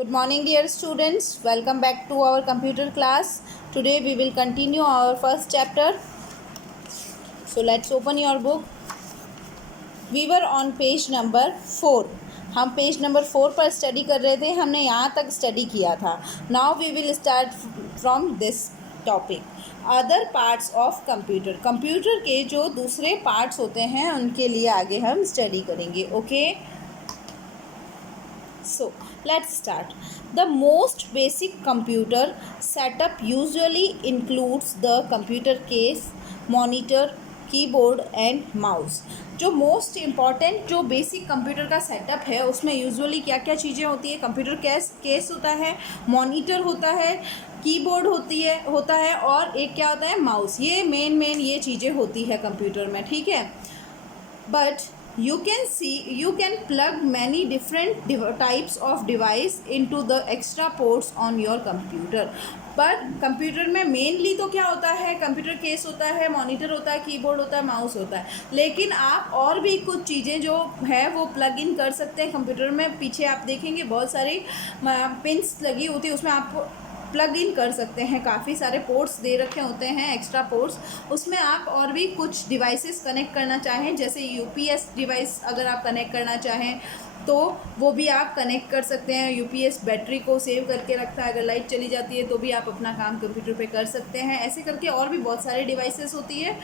Good morning, dear students. Welcome back to our computer class. Today we will continue our first chapter. So let's open your book. We were on page number 4. हम page number 4 पर study कर रहे थे. हमने यहाँ तक study किया था. Now we will start from this topic. Other parts of computer. Computer के जो दूसरे पार्ट्स होते हैं उनके लिए आगे हम स्टडी करेंगे. Okay. So let's start. The most basic computer setup usually includes the computer case, monitor, keyboard and mouse. जो मोस्ट इम्पॉर्टेंट जो बेसिक कंप्यूटर का सेटअप है उसमें यूजुअली क्या क्या चीज़ें होती है. कंप्यूटर केस होता है, मॉनिटर होता है, कीबोर्ड होता है और एक क्या होता है, माउस. ये मेन ये चीज़ें होती है कंप्यूटर में. ठीक है. But you can plug many different types of device into the extra ports on your computer. पर कंप्यूटर में मेनली तो क्या होता है, कंप्यूटर केस होता है, मॉनिटर होता है, कीबोर्ड होता है, माउस होता है. लेकिन आप और भी कुछ चीज़ें जो है वो प्लग इन कर सकते हैं कंप्यूटर में. पीछे आप देखेंगे बहुत सारी पिन्स लगी होती है, उसमें आप प्लग इन कर सकते हैं. काफ़ी सारे पोर्ट्स दे रखे होते हैं, एक्स्ट्रा पोर्ट्स. उसमें आप और भी कुछ डिवाइसेस कनेक्ट करना चाहें, जैसे यूपीएस डिवाइस अगर आप कनेक्ट करना चाहें तो वो भी आप कनेक्ट कर सकते हैं. यूपीएस बैटरी को सेव करके रखता है, अगर लाइट चली जाती है तो भी आप अपना काम कंप्यूटर पे कर सकते हैं. ऐसे करके और भी बहुत सारे डिवाइसेस होती है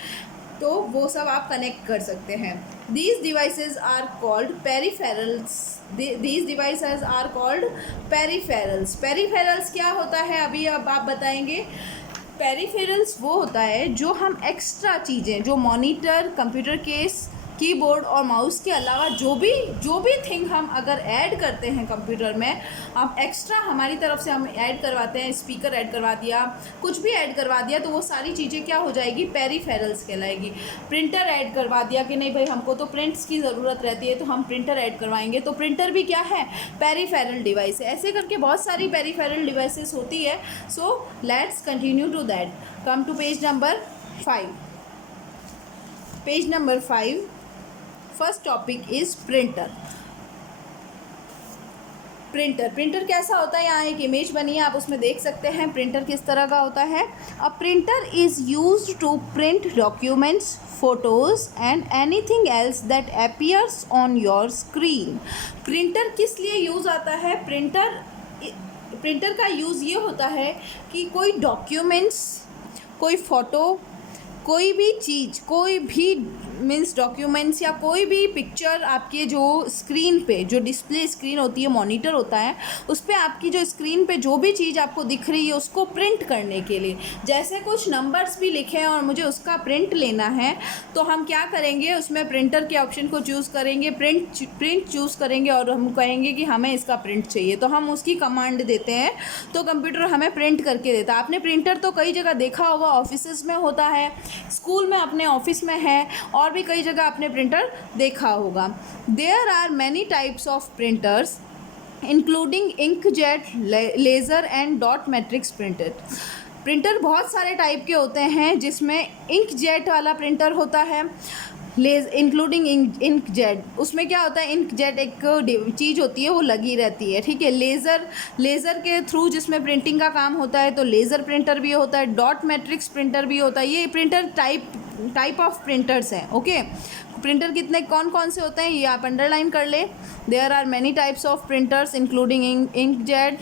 तो वो सब आप कनेक्ट कर सकते हैं. These devices are called peripherals. These devices are called peripherals. Peripherals क्या होता है अब आप बताएंगे. पेरिफेरल्स वो होता है जो हम एक्स्ट्रा चीज़ें, जो मॉनिटर, कंप्यूटर केस, कीबोर्ड और माउस के अलावा जो भी थिंग हम अगर ऐड करते हैं कंप्यूटर में, हम एक्स्ट्रा हमारी तरफ से हम ऐड करवाते हैं. स्पीकर ऐड करवा दिया, कुछ भी ऐड करवा दिया तो वो सारी चीज़ें क्या हो जाएगी, पेरिफेरल्स कहलाएगी. प्रिंटर ऐड करवा दिया कि नहीं भाई हमको तो प्रिंट्स की ज़रूरत रहती है तो हम प्रिंटर ऐड करवाएंगे, तो प्रिंटर भी क्या है, पेरिफेरल डिवाइस है. ऐसे करके बहुत सारी पेरिफेरल डिवाइसेस होती है. So let's continue to that. Come to page number 5. Page number 5. First topic is printer. Printer कैसा होता है, यहाँ एक इमेज बनी है, आप उसमें देख सकते हैं प्रिंटर किस तरह का होता है. A printer is used to print documents, photos and anything else that appears on your screen. Printer किस लिए यूज़ आता है, प्रिंटर का यूज़ ये होता है कि कोई डॉक्यूमेंट्स, कोई फ़ोटो, कोई भी चीज़, कोई भी मीन्स डॉक्यूमेंट्स या कोई भी पिक्चर आपके जो स्क्रीन पे, जो डिस्प्ले स्क्रीन होती है, मॉनिटर होता है, उस पर आपकी जो स्क्रीन पे जो भी चीज़ आपको दिख रही है उसको प्रिंट करने के लिए, जैसे कुछ नंबर्स भी लिखे हैं और मुझे उसका प्रिंट लेना है तो हम क्या करेंगे, उसमें प्रिंटर के ऑप्शन को चूज़ करेंगे, प्रिंट चूज़ करेंगे और हम कहेंगे कि हमें इसका प्रिंट चाहिए, तो हम उसकी कमांड देते हैं तो कंप्यूटर हमें प्रिंट करके देता है. आपने प्रिंटर तो कई जगह देखा होगा, ऑफिस में होता है, स्कूल में अपने ऑफिस में है और भी कई जगह आपने प्रिंटर देखा होगा. There are many types of printers including inkjet, laser and dot matrix printer बहुत सारे टाइप के होते हैं, जिसमें इंकजेट वाला प्रिंटर होता है, इंक्लूडिंग इंकजेट. उसमें क्या होता है, इंकजेट एक चीज़ होती है वो लगी रहती है. ठीक है. लेज़र के थ्रू जिसमें प्रिंटिंग का काम होता है तो लेज़र प्रिंटर भी होता है, डॉट मैट्रिक्स प्रिंटर भी होता है. ये प्रिंटर टाइप ऑफ प्रिंटर्स हैं. ओके. प्रिंटर कितने कौन से होते हैं ये आप अंडरलाइन कर ले. There are many types of printers including inkjet,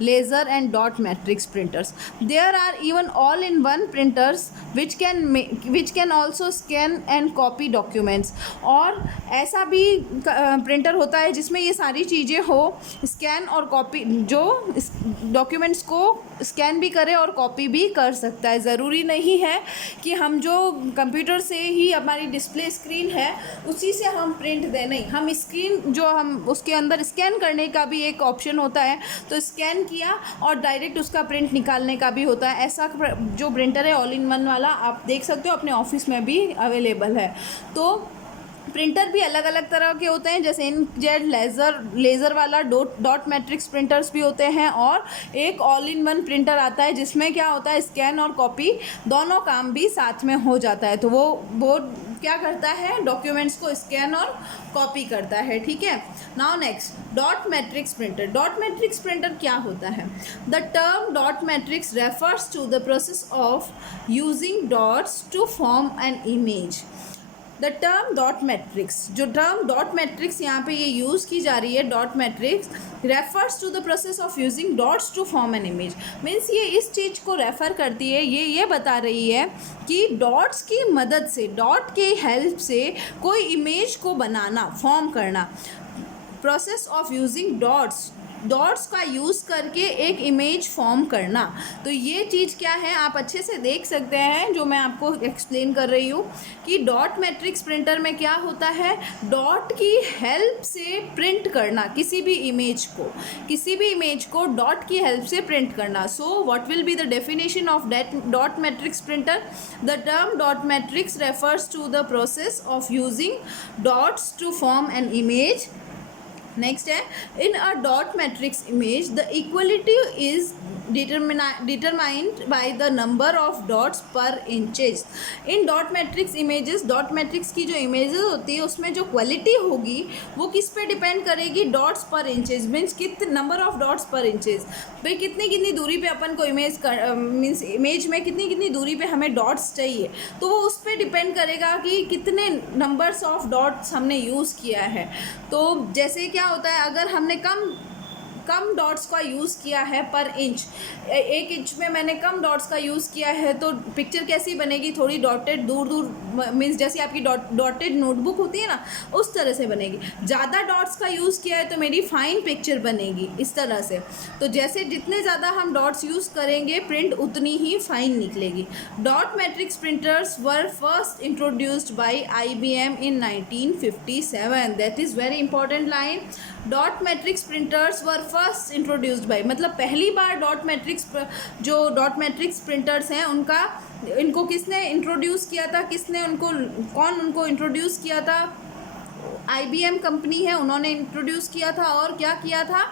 laser and dot matrix printers. There are even all-in-one printers which can also scan and copy documents. और ऐसा भी प्रिंटर होता है जिसमें ये सारी चीज़ें हो, स्कैन और कॉपी, जो डॉक्यूमेंट्स को स्कैन भी करे और कॉपी भी कर सकता है. ज़रूरी नहीं है कि हम जो कंप्यूटर से ही हमारी डिस्प्ले स्क्रीन है उसी से हम प्रिंट दें. नहीं, हम स्क्रीन जो हम उसके अंदर स्कैन करने का भी एक ऑप्शन होता है, तो स्कैन किया और डायरेक्ट उसका प्रिंट निकालने का भी होता है. ऐसा जो प्रिंटर है ऑल इन वन वाला आप देख सकते हो, अपने ऑफिस में भी अवेलेबल है. तो प्रिंटर भी अलग अलग तरह के होते हैं, जैसे इंकजेट, लेज़र वाला, डॉट मैट्रिक्स प्रिंटर्स भी होते हैं, और एक ऑल इन वन प्रिंटर आता है जिसमें क्या होता है, स्कैन और कॉपी दोनों काम भी साथ में हो जाता है. तो वो क्या करता है, डॉक्यूमेंट्स को स्कैन और कॉपी करता है, ठीक है। Now next, dot matrix printer. Dot matrix printer क्या होता है? The term dot matrix refers to the process of using dots to form an image. The term dot matrix, जो टर्म डॉट मैट्रिक्स यहाँ पे ये यूज़ की जा रही है, dot matrix refers to the process of using dots to form an image. Means ये इस चीज़ को रेफ़र करती है, ये बता रही है कि डॉट्स की मदद से, डॉट के हेल्प से कोई इमेज को बनाना, फॉर्म करना, process of using dots, dots का यूज़ करके एक इमेज फॉर्म करना। तो ये चीज़ क्या है आप अच्छे से देख सकते हैं, जो मैं आपको एक्सप्लेन कर रही हूँ कि डॉट मैट्रिक्स प्रिंटर में क्या होता है, डॉट की हेल्प से प्रिंट करना किसी भी इमेज को डॉट की हेल्प से प्रिंट करना। So what will be the definition of dot matrix printer? The term dot matrix refers to the process of using dots to form an image. Next है, in a dot matrix image the equality is determined by the number of dots per inches. In dot matrix images, dot matrix की जो images होती है उसमें जो quality होगी वो किस पे डिपेंड करेगी? डॉट्स पर इंचेस, मीन्स कितने number of dots per inches, भाई कितनी दूरी पे अपन को इमेज मीन्स इमेज में कितनी दूरी पे हमें डॉट्स चाहिए, तो वो उस पर डिपेंड करेगा कि कितने नंबर्स ऑफ डॉट्स हमने यूज़ किया है। तो जैसे क्या होता है, अगर हमने कम डॉट्स का यूज़ किया है पर इंच, 1 इंच में मैंने कम डॉट्स का यूज़ किया है, तो पिक्चर कैसी बनेगी? थोड़ी डॉटेड, दूर मीन्स जैसी आपकी डॉटेड नोटबुक होती है ना, उस तरह से बनेगी। ज़्यादा डॉट्स का यूज़ किया है तो मेरी फाइन पिक्चर बनेगी इस तरह से। तो जैसे जितने ज़्यादा हम डॉट्स यूज़ करेंगे प्रिंट उतनी ही फाइन निकलेगी। Dot matrix printers were first introduced by IBM in 1957। That is very important line. Dot matrix printers were first introduced by, मतलब पहली बार डॉट मैट्रिक्स प्रिंटर्स हैं इनको किसने इंट्रोड्यूस किया था? कौन उनको इंट्रोड्यूस किया था? IBM कंपनी है, उन्होंने इंट्रोड्यूस किया था। और क्या किया था?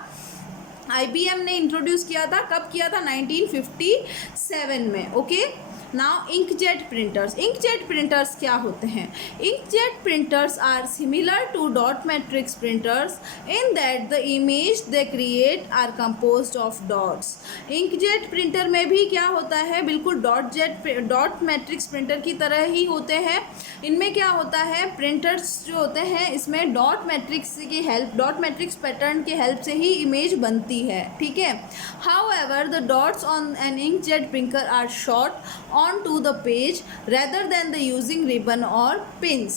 IBM ने इंट्रोड्यूस किया था। कब किया था? 1957 में। Okay. Now inkjet printers. Inkjet printers क्या होते हैं? Inkjet printers are similar to dot matrix printers in that the image they create are composed of dots. Inkjet printer में भी क्या होता है, बिल्कुल डॉट मैट्रिक्स प्रिंटर की तरह ही होते हैं। इनमें क्या होता है, प्रिंटर्स जो होते हैं इसमें डॉट मैट्रिक्स पैटर्न की हेल्प से ही इमेज बनती है, ठीक है। However the dots on an inkjet printer are short onto the page rather than the using ribbon or pins।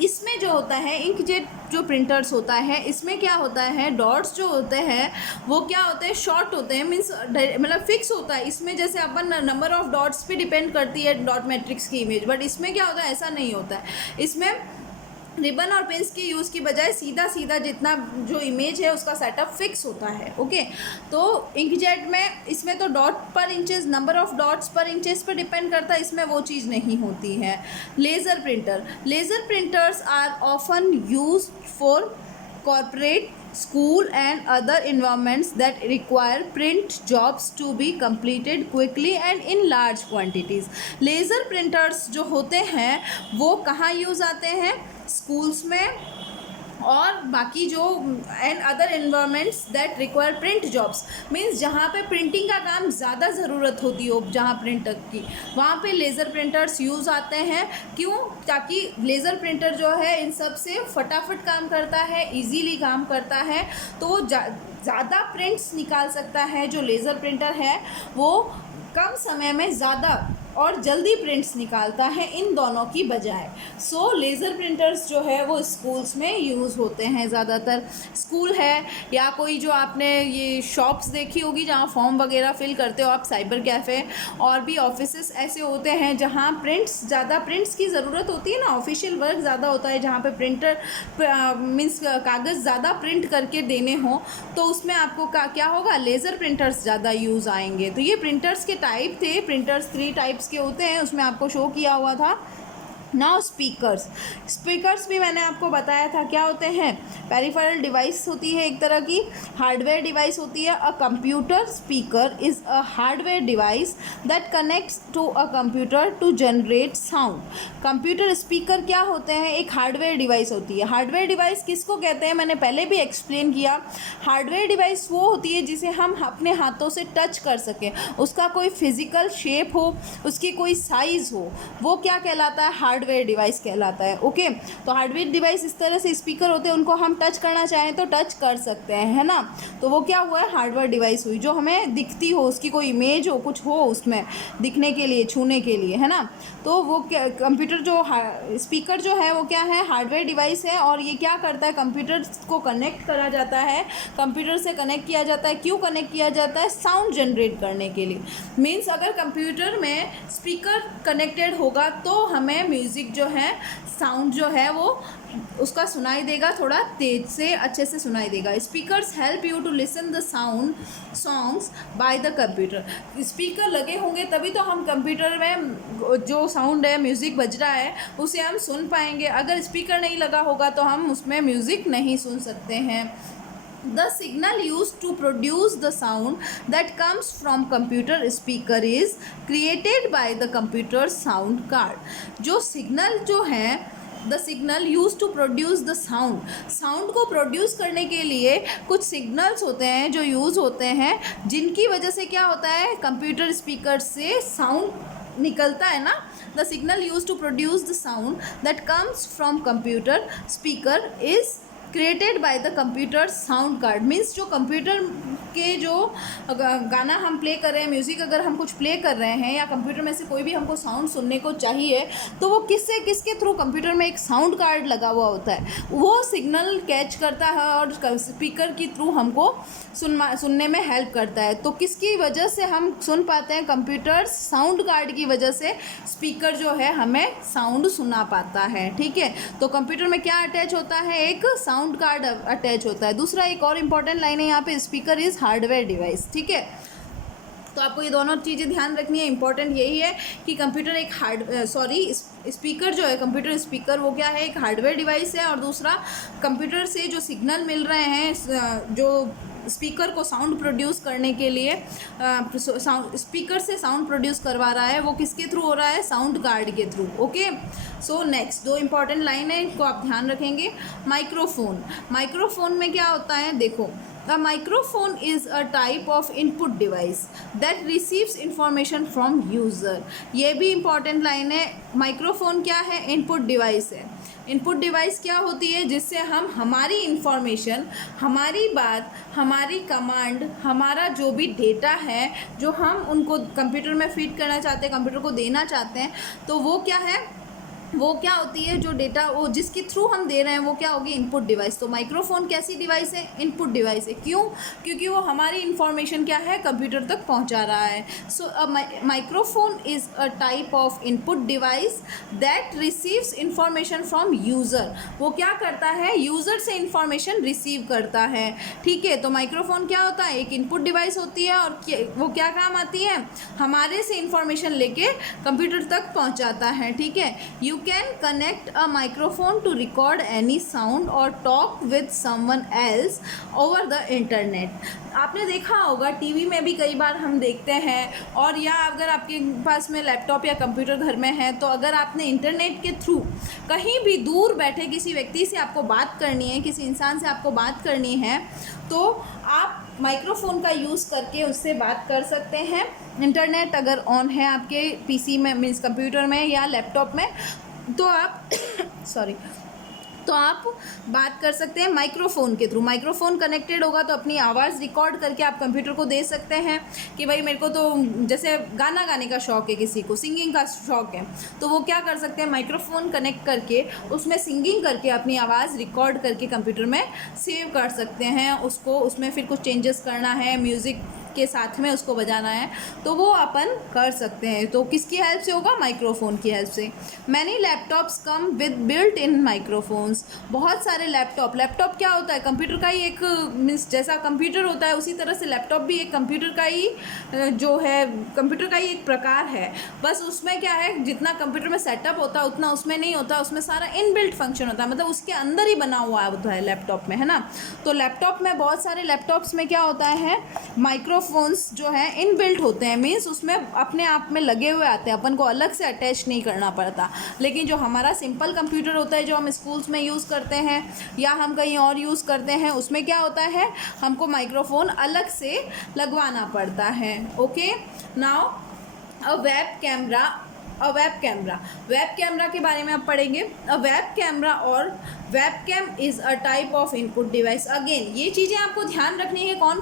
इसमें जो होता है इंकजेट जो प्रिंटर्स होता है इसमें क्या होता है, डॉट्स जो होते हैं वो क्या होते हैं, शॉर्ट होते हैं, मीन्स मतलब फिक्स होता है। इसमें जैसे अपन नंबर ऑफ डॉट्स पे डिपेंड करती है डॉट मैट्रिक्स की इमेज, बट इसमें क्या होता है, ऐसा नहीं होता है। इसमें रिबन और पिंस के यूज़ की बजाय सीधा जितना जो इमेज है उसका सेटअप फिक्स होता है। ओके। तो इंकजेट में इसमें तो dot per inches, number of dots per inches पर डिपेंड करता है, इसमें वो चीज़ नहीं होती है। Laser printer. Laser printers are often used for corporate, school and other environments that require print jobs to be completed quickly and in large quantities। Laser printers जो होते हैं वो कहाँ यूज़ आते हैं? स्कूल्स में और बाकी जो and other environments that require print jobs, means जहाँ पे प्रिंटिंग का काम ज़्यादा ज़रूरत होती हो, जहाँ प्रिंटर की, वहाँ पे लेज़र प्रिंटर्स यूज़ आते हैं। क्यों? ताकि लेज़र प्रिंटर जो है इन सब से फटाफट काम करता है, इजीली काम करता है, तो ज़्यादा प्रिंट्स निकाल सकता है। जो लेज़र प्रिंटर है वो कम समय में ज़्यादा और जल्दी प्रिंट्स निकालता है इन दोनों की बजाय। सो लेज़र प्रिंटर्स जो है वो स्कूल्स में यूज़ होते हैं ज़्यादातर। स्कूल है या कोई जो आपने ये शॉप्स देखी होगी जहाँ फॉर्म वगैरह फिल करते हो आप, साइबर कैफ़े, और भी ऑफिसेस ऐसे होते हैं जहाँ ज़्यादा प्रिंट्स की ज़रूरत होती है ना, ऑफिशियल वर्क ज़्यादा होता है, जहाँ पे प्रिंटर मीन्स कागज़ ज़्यादा प्रिंट करके देने हों, तो उसमें आपको क्या होगा, लेज़र प्रिंटर्स ज़्यादा यूज़ आएंगे। तो ये प्रिंटर्स के टाइप थे। प्रिंटर्स 3 टाइप्स के होते हैं, उसमें आपको शो किया हुआ था। नाउ स्पीकर्स भी मैंने आपको बताया था क्या होते हैं, पेरिफेरल डिवाइस होती है एक तरह की, हार्डवेयर डिवाइस होती है। A computer speaker is a hardware device that connects to a computer to generate sound. Computer speaker क्या होते हैं, एक हार्डवेयर डिवाइस होती है। हार्डवेयर डिवाइस किसको कहते हैं, मैंने पहले भी एक्सप्लेन किया। हार्डवेयर डिवाइस वो होती है जिसे हम अपने हाथों से टच कर सकें, उसका कोई फिजिकल शेप हो, उसकी कोई साइज़ हो, वो क्या कहलाता है, हार्डवेयर डिवाइस कहलाता है। ओके, तो हार्डवेयर डिवाइस इस तरह से स्पीकर होते हैं, उनको हम टच करना चाहें तो टच कर सकते हैं, है ना। तो वो क्या हुआ है, हार्डवेयर डिवाइस हुई, जो हमें दिखती हो, उसकी कोई इमेज हो, कुछ हो उसमें दिखने के लिए, छूने के लिए, है ना। तो वो कंप्यूटर जो स्पीकर जो है वो क्या है, हार्डवेयर डिवाइस है। और ये क्या करता है, कंप्यूटर को कनेक्ट करा जाता है, कंप्यूटर से कनेक्ट किया जाता है। क्यों कनेक्ट किया जाता है, साउंड जनरेट करने के लिए। मीन्स अगर कंप्यूटर में स्पीकर कनेक्टेड होगा तो हमें म्यूज़िक जो है, साउंड जो है वो उसका सुनाई देगा, थोड़ा तेज से अच्छे से सुनाई देगा। Speakers help you to listen the sound songs by the computer. Speaker लगे होंगे तभी तो हम कंप्यूटर में जो साउंड है, म्यूज़िक बज रहा है, उसे हम सुन पाएंगे। अगर स्पीकर नहीं लगा होगा तो हम उसमें म्यूज़िक नहीं सुन सकते हैं। The signal used to produce the sound that comes from computer speaker is created by the computer sound card। जो सिग्नल जो है, the signal use to produce the sound को प्रोड्यूस करने के लिए कुछ सिग्नल्स होते हैं जो यूज़ होते हैं, जिनकी वजह से क्या होता है, कंप्यूटर स्पीकर से साउंड निकलता है ना। The signal use to produce the sound that comes from computer speaker is created by the computer sound card. Means जो कंप्यूटर के जो गाना हम प्ले कर रहे हैं, म्यूज़िक अगर हम कुछ प्ले कर रहे हैं, या कंप्यूटर में से कोई भी हमको साउंड सुनने को चाहिए, तो वो किसके थ्रू, कंप्यूटर में एक साउंड कार्ड लगा हुआ होता है, वो सिग्नल कैच करता है और स्पीकर के थ्रू हमको सुनने में हेल्प करता है। तो किसकी वजह से हम सुन पाते हैं, कंप्यूटर साउंड कार्ड की वजह से स्पीकर जो है हमें साउंड सुना पाता है। ठीक है, तो कंप्यूटर में क्या अटैच होता है, एक साउंड कार्ड अटैच होता है। दूसरा एक और इम्पॉर्टेंट लाइन है यहाँ पे, स्पीकर इज़ हार्डवेयर डिवाइस। ठीक है, तो आपको ये दोनों चीज़ें ध्यान रखनी है। इंपॉर्टेंट यही है कि कंप्यूटर एक स्पीकर जो है, कंप्यूटर स्पीकर वो क्या है, एक हार्डवेयर डिवाइस है। और दूसरा, कंप्यूटर से जो सिग्नल मिल रहे हैं, जो स्पीकर को साउंड प्रोड्यूस करने के लिए स्पीकर से साउंड प्रोड्यूस करवा रहा है, वो किसके थ्रू हो रहा है, साउंड कार्ड के थ्रू। ओके, सो नेक्स्ट दो इंपॉर्टेंट लाइन है, इनको आप ध्यान रखेंगे। माइक्रोफोन में क्या होता है, देखो, A microphone is a type of input device that receives information from user। ये भी इम्पॉर्टेंट लाइन है। माइक्रोफोन क्या है, इनपुट डिवाइस है। इनपुट डिवाइस क्या होती है, जिससे हम हमारी इंफॉर्मेशन, हमारी बात, हमारी कमांड, हमारा जो भी डेटा है, जो हम उनको कंप्यूटर में फीड करना चाहते हैं, कंप्यूटर को देना चाहते हैं, तो वो क्या है, वो क्या होती है, जो डेटा वो जिसके थ्रू हम दे रहे हैं, वो क्या होगी, इनपुट डिवाइस। तो माइक्रोफोन कैसी डिवाइस है, इनपुट डिवाइस है। क्यों, क्योंकि वो हमारी इन्फॉर्मेशन क्या है, कंप्यूटर तक पहुंचा रहा है। So a microphone is a type of input device that receives information from user. वो क्या करता है, यूज़र से इंफॉर्मेशन रिसीव करता है। ठीक है, तो माइक्रोफोन क्या होता है, एक इनपुट डिवाइस होती है, और वो क्या काम आती है, हमारे से इंफॉर्मेशन लेके कंप्यूटर तक पहुँचाता है। ठीक है, you can connect a microphone to record any sound or talk with someone else over the internet। आपने देखा होगा, टीवी में भी कई बार हम देखते हैं, और या अगर आपके पास में लैपटॉप या कंप्यूटर घर में है, तो अगर आपने इंटरनेट के थ्रू कहीं भी दूर बैठे किसी व्यक्ति से आपको बात करनी है, किसी इंसान से आपको बात करनी है, तो आप माइक्रोफोन का यूज़ करके उससे बात कर सकते हैं। इंटरनेट अगर ऑन है आपके पीसी में, मीन्स कंप्यूटर में या लैपटॉप में, तो आप तो आप बात कर सकते हैं माइक्रोफोन के थ्रू। माइक्रोफोन कनेक्टेड होगा तो अपनी आवाज़ रिकॉर्ड करके आप कंप्यूटर को दे सकते हैं कि भाई मेरे को तो जैसे गाना गाने का शौक़ है, किसी को सिंगिंग का शौक़ है, तो वो क्या कर सकते हैं, माइक्रोफोन कनेक्ट करके उसमें सिंगिंग करके अपनी आवाज़ रिकॉर्ड करके कंप्यूटर में सेव कर सकते हैं उसको। उसमें फिर कुछ चेंजेस करना है, म्यूज़िक के साथ में उसको बजाना है तो वो अपन कर सकते हैं। तो किसकी हेल्प से होगा? माइक्रोफोन की हेल्प से। Many laptops come with built in microphones. बहुत सारे लैपटॉप क्या होता है? कंप्यूटर का ही एक मीन्स जैसा कंप्यूटर होता है उसी तरह से लैपटॉप भी एक कंप्यूटर का ही जो है कंप्यूटर का ही एक प्रकार है। बस उसमें क्या है, जितना कंप्यूटर में सेटअप होता है उतना उसमें नहीं होता, उसमें सारा इनबिल्ट फंक्शन होता है, मतलब उसके अंदर ही बना हुआ होता है लैपटॉप में, है ना। तो लैपटॉप में बहुत सारे लैपटॉप्स में क्या होता है, माइक्रोफोन्स जो है इनबिल्ट होते हैं, मीन्स उसमें अपने आप में लगे हुए आते हैं, अपन को अलग से अटैच नहीं करना पड़ता। लेकिन जो हमारा सिंपल कंप्यूटर होता है जो हम स्कूल्स में यूज़ करते हैं या हम कहीं और यूज़ करते हैं, उसमें क्या होता है, हमको माइक्रोफोन अलग से लगवाना पड़ता है। ओके, नाउ वेब कैमरा के बारे में आप पढ़ेंगे। अ वेब कैमरा और webcam is a type of input device. Again ये चीज़ें आपको ध्यान रखनी है, कौन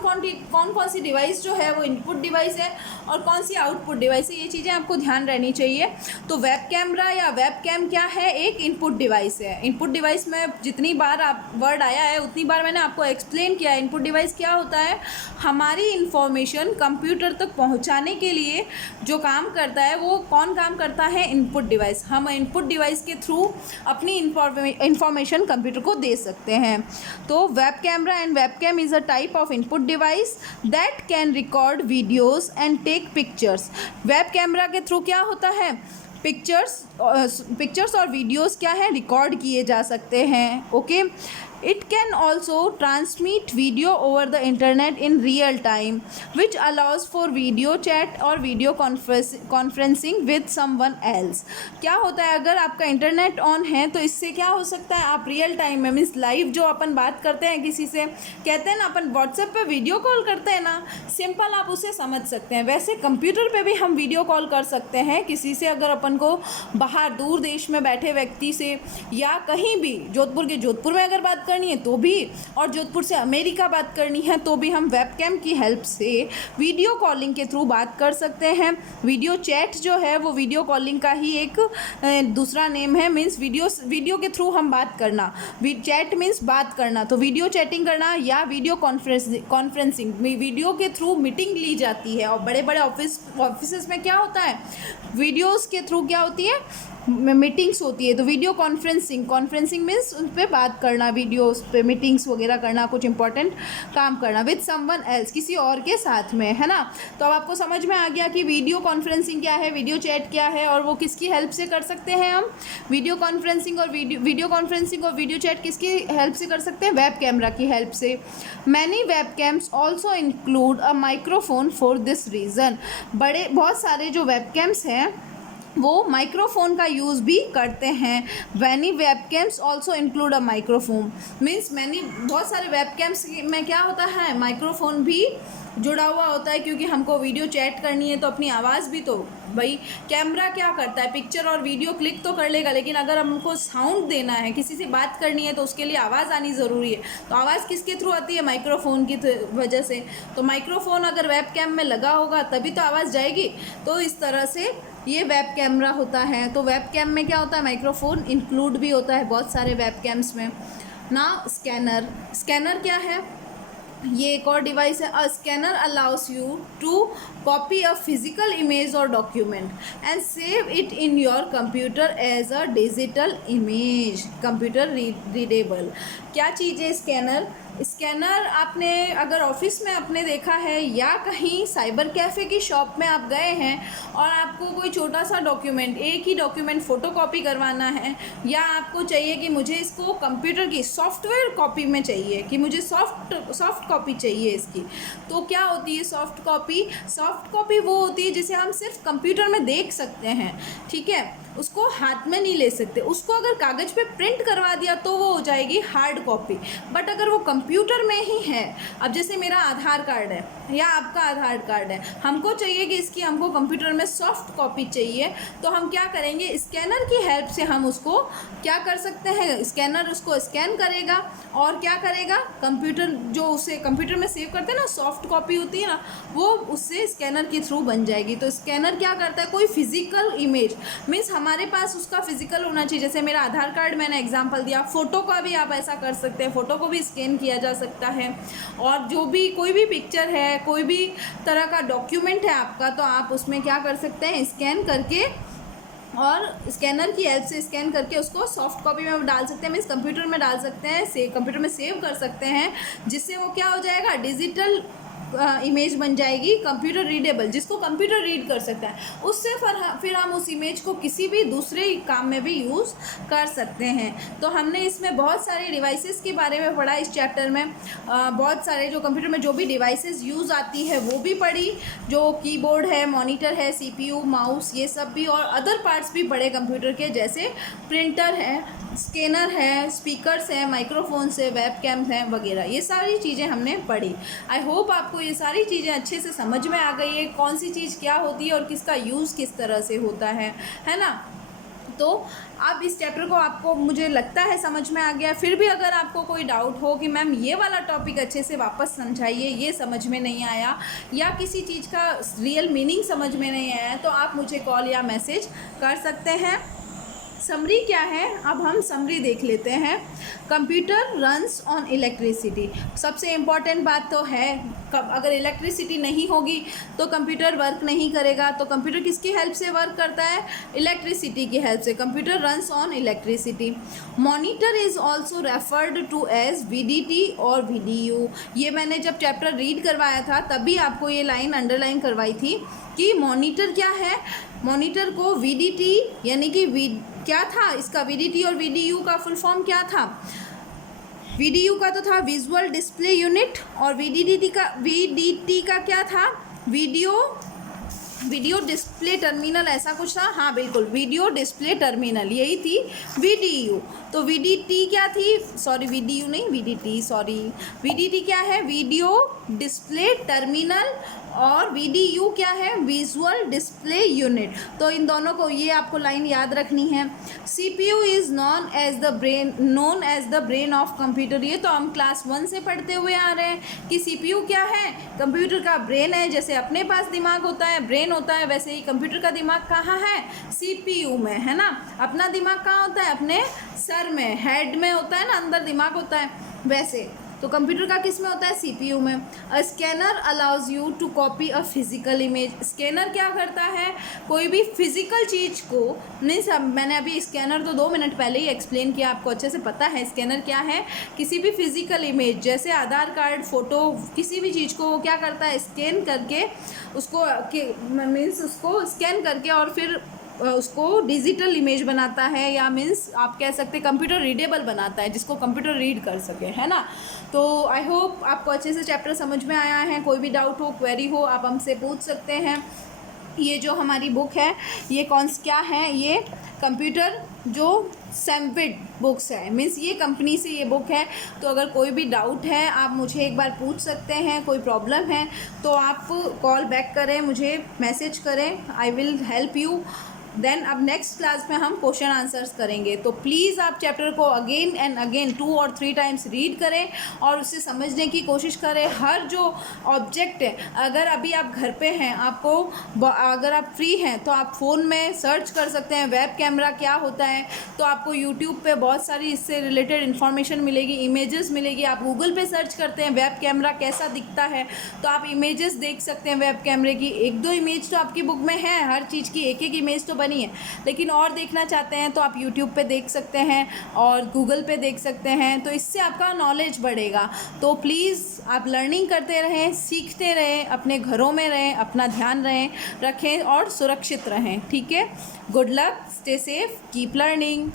कौन सी डिवाइस जो है वो इनपुट डिवाइस है और कौन सी आउटपुट डिवाइस है, ये चीज़ें आपको ध्यान रहनी चाहिए। तो वेब कैमरा या वेबकैम क्या है? एक इनपुट डिवाइस है। इनपुट डिवाइस में जितनी बार आप वर्ड आया है उतनी बार मैंने आपको एक्सप्लेन किया। इनपुट डिवाइस क्या होता है? हमारी इंफॉर्मेशन कंप्यूटर तक पहुँचाने के लिए जो काम करता है वो कौन काम करता है? Input device. हम इनपुट डिवाइस के थ्रू अपनी इंफॉर्मेशन कंप्यूटर को दे सकते हैं। तो web camera and webcam is a type of input device that can record videos and take pictures. Web camera के थ्रू क्या होता है? पिक्चर्स और वीडियोस क्या है? रिकॉर्ड किए जा सकते हैं। Okay, it can also transmit video over the internet in real time which allows for video chat और video conferencing with someone else. क्या होता है, अगर आपका इंटरनेट ऑन है तो इससे क्या हो सकता है, आप रियल टाइम में मीन्स लाइव जो अपन बात करते हैं किसी से, कहते हैं ना अपन व्हाट्सएप पे वीडियो कॉल करते हैं ना, सिंपल आप उसे समझ सकते हैं। वैसे कंप्यूटर पे भी हम वीडियो कॉल कर सकते हैं किसी से, अगर अपन को बाहर दूर देश में बैठे व्यक्ति से या कहीं भी जोधपुर में अगर बात करनी है तो भी, और जोधपुर से अमेरिका बात करनी है तो भी हम वेबकैम की हेल्प से वीडियो कॉलिंग के थ्रू बात कर सकते हैं। वीडियो चैट जो है वो वीडियो कॉलिंग का ही एक दूसरा नेम है, मीन्स वीडियो के थ्रू हम बात करना। चैट मीन्स बात करना, तो वीडियो चैटिंग करना या वीडियो कॉन्फ्रेंसिंग, वीडियो के थ्रू मीटिंग ली जाती है। और बड़े बड़े ऑफिस में क्या होता है, वीडियोज़ के थ्रू क्या होती है, मीटिंग्स होती है। तो वीडियो कॉन्फ्रेंसिंग मीन्स उन पर बात करना, वीडियोस पे मीटिंग्स वगैरह करना, कुछ इंपॉर्टेंट काम करना विद समवन एल्स, किसी और के साथ में, है ना। तो अब आपको समझ में आ गया कि वीडियो कॉन्फ्रेंसिंग क्या है, वीडियो चैट क्या है और वो किसकी हेल्प से कर सकते हैं हम। वीडियो कॉन्फ्रेंसिंग और वीडियो चैट किसकी हेल्प से कर सकते हैं? वेब कैमरा की हेल्प से। Many web camps also include a microphone for this reason. बहुत सारे जो वेब कैम्स हैं वो माइक्रोफोन का यूज़ भी करते हैं। Many webcams also include a microphone, means बहुत सारे वेबकैम्स में क्या होता है, माइक्रोफोन भी जुड़ा हुआ होता है, क्योंकि हमको वीडियो चैट करनी है तो अपनी आवाज़ भी तो, भाई कैमरा क्या करता है, पिक्चर और वीडियो क्लिक तो कर लेगा, लेकिन अगर हमको साउंड देना है, किसी से बात करनी है तो उसके लिए आवाज़ आनी ज़रूरी है। तो आवाज़ किसके थ्रू आती है? माइक्रोफोन की वजह से। तो माइक्रोफोन अगर वेब कैम में लगा होगा तभी तो आवाज़ जाएगी। तो इस तरह से ये वेब कैमरा होता है। तो वेब कैम में क्या होता है, माइक्रोफोन इंक्लूड भी होता है बहुत सारे वेब कैम्स में ना। स्कैनर क्या है? ये एक और डिवाइस है। A scanner allows you to copy a physical image और document and save it in your computer as a digital image, computer readable. क्या चीज़ है स्कैनर आपने अगर ऑफिस में आपने देखा है या कहीं साइबर कैफ़े की शॉप में आप गए हैं और आपको कोई छोटा सा डॉक्यूमेंट, एक ही डॉक्यूमेंट फ़ोटोकॉपी करवाना है, या आपको चाहिए कि मुझे इसको कंप्यूटर की सॉफ्टवेयर कॉपी में चाहिए, कि मुझे सॉफ्ट कॉपी चाहिए इसकी, तो क्या होती है सॉफ्ट कॉपी वो होती है जिसे हम सिर्फ कंप्यूटर में देख सकते हैं, ठीक है, उसको हाथ में नहीं ले सकते। उसको अगर कागज़ पे प्रिंट करवा दिया तो वो हो जाएगी हार्ड कॉपी। बट अगर वो कंप्यूटर में ही है, अब जैसे मेरा आधार कार्ड है या आपका आधार कार्ड है, हमको चाहिए कि इसकी हमको कंप्यूटर में सॉफ्ट कॉपी चाहिए, तो हम क्या करेंगे, स्कैनर की हेल्प से हम उसको क्या कर सकते हैं, स्कैनर उसको स्कैन करेगा और क्या करेगा, कंप्यूटर जो उसे कंप्यूटर में सेव करते हैं ना, सॉफ्ट कॉपी होती है ना, वो उससे स्कैनर के थ्रू बन जाएगी। तो स्कैनर क्या करता है, कोई फिजिकल इमेज मीन्स हमारे पास उसका फिजिकल होना चाहिए। जैसे मेरा आधार कार्ड मैंने एग्जांपल दिया, फ़ोटो का भी आप ऐसा कर सकते हैं, फ़ोटो को भी स्कैन किया जा सकता है। और जो भी कोई भी पिक्चर है, कोई भी तरह का डॉक्यूमेंट है आपका, तो आप उसमें क्या कर सकते हैं, स्कैन करके और स्कैनर की हेल्प से स्कैन करके उसको सॉफ्ट कॉपी में डाल सकते हैं, मीन्स कंप्यूटर में डाल सकते हैं, कंप्यूटर में सेव कर सकते हैं, जिससे वो क्या हो जाएगा, डिजिटल इमेज बन जाएगी, कंप्यूटर रीडेबल, जिसको कंप्यूटर रीड कर सकता है। उससे फिर हम उस इमेज को किसी भी दूसरे काम में भी यूज़ कर सकते हैं। तो हमने इसमें बहुत सारे डिवाइसेस के बारे में पढ़ा इस चैप्टर में, बहुत सारे जो कंप्यूटर में जो भी डिवाइसेस यूज़ आती है वो भी पढ़ी, जो कीबोर्ड है, मॉनिटर है, CPU, माउस, ये सब भी, और अदर पार्ट्स भी पढ़े कंप्यूटर के, जैसे प्रिंटर है, स्कैनर है, स्पीकर्स हैं, माइक्रोफोन्स है, वेबकैम हैं वगैरह, ये सारी चीज़ें हमने पढ़ी। आई होप आपको ये सारी चीज़ें अच्छे से समझ में आ गई है, कौन सी चीज़ क्या होती है और किसका यूज़ किस तरह से होता है ना। तो अब इस चैप्टर को आपको मुझे लगता है समझ में आ गया। फिर भी अगर आपको कोई डाउट हो कि मैम ये वाला टॉपिक अच्छे से वापस समझाइए, ये समझ में नहीं आया, या किसी चीज़ का रियल मीनिंग समझ में नहीं आया, तो आप मुझे कॉल या मैसेज कर सकते हैं। समरी क्या है, अब हम समरी देख लेते हैं। Computer runs on electricity. सबसे इम्पॉर्टेंट बात तो है, अगर इलेक्ट्रिसिटी नहीं होगी तो कंप्यूटर वर्क नहीं करेगा। तो कंप्यूटर किसकी हेल्प से वर्क करता है, इलेक्ट्रिसिटी की हेल्प से। Computer runs on electricity. Monitor is also referred to as VDT और VDU। ये मैंने जब चैप्टर रीड करवाया था तभी आपको ये लाइन अंडरलाइन करवाई थी कि मॉनिटर क्या है, मॉनिटर को VDT यानी कि क्या था इसका, VDT और VDU का फुल फॉर्म क्या था। VDU का तो था विजुअल डिस्प्ले यूनिट, और VDT का क्या था, वीडियो डिस्प्ले टर्मिनल, ऐसा कुछ था, हाँ बिल्कुल, वीडियो डिस्प्ले टर्मिनल, यही थी VDU। तो VDT क्या थी, सॉरी VDU नहीं, VDT, सॉरी VDT क्या है, वीडियो डिस्प्ले टर्मिनल, और VDU क्या है, विजुअल डिस्प्ले यूनिट। तो इन दोनों को, ये आपको लाइन याद रखनी है। CPU is known as the brain of computer. ये तो हम क्लास 1 से पढ़ते हुए आ रहे हैं कि CPU क्या है, कंप्यूटर का ब्रेन है। जैसे अपने पास दिमाग होता है, ब्रेन होता है, वैसे ही कंप्यूटर का दिमाग कहाँ है, CPU में, है ना। अपना दिमाग कहाँ होता है, अपने सर में, हेड में होता है ना, अंदर दिमाग होता है, वैसे तो कंप्यूटर का किस में होता है, CPU में। A scanner allows you to copy a physical image. Scanner क्या करता है, कोई भी फिजिकल चीज़ को, नहीं सब मैंने अभी स्कैनर तो 2 मिनट पहले ही एक्सप्लेन किया, आपको अच्छे से पता है स्कैनर क्या है। किसी भी फिजिकल इमेज जैसे आधार कार्ड, फ़ोटो, किसी भी चीज़ को वो क्या करता है, स्कैन करके उसको मीन्स उसको स्कैन करके और फिर उसको डिजिटल इमेज बनाता है, या मीन्स आप कह सकते हैं कंप्यूटर रीडेबल बनाता है, जिसको कंप्यूटर रीड कर सके, है ना। तो आई होप आपको अच्छे से चैप्टर समझ में आया है। कोई भी डाउट हो, क्वेरी हो, आप हमसे पूछ सकते हैं। ये जो हमारी बुक है, ये क्या है, ये कंप्यूटर जो सैम्पिड बुक्स है, मीन्स ये कंपनी से ये बुक है। तो अगर कोई भी डाउट है आप मुझे एक बार पूछ सकते हैं, कोई प्रॉब्लम है तो आप कॉल बैक करें, मुझे मैसेज करें, I will help you. Then अब नेक्स्ट क्लास में हम क्वेश्चन आंसर्स करेंगे। तो प्लीज़ आप चैप्टर को अगेन एंड अगेन 2 और 3 टाइम्स रीड करें और उसे समझने की कोशिश करें। हर जो ऑब्जेक्ट है, अगर अभी आप घर पे हैं, आपको अगर आप फ्री हैं तो आप फ़ोन में सर्च कर सकते हैं वेब कैमरा क्या होता है। तो आपको यूट्यूब पे बहुत सारी इससे रिलेटेड इन्फॉर्मेशन मिलेगी, इमेजेस मिलेगी। आप गूगल पे सर्च करते हैं वेब कैमरा कैसा दिखता है, तो आप इमेजेस देख सकते हैं वेब कैमरे की। 1-2 इमेज तो आपकी बुक में है, हर चीज़ की 1-1 इमेज तो बनी है, लेकिन और देखना चाहते हैं तो आप यूट्यूब पे देख सकते हैं और गूगल पे देख सकते हैं। तो इससे आपका नॉलेज बढ़ेगा। तो प्लीज़ आप लर्निंग करते रहें, सीखते रहें, अपने घरों में रहें, अपना ध्यान रखें और सुरक्षित रहें। ठीक है, good luck, stay safe, keep learning.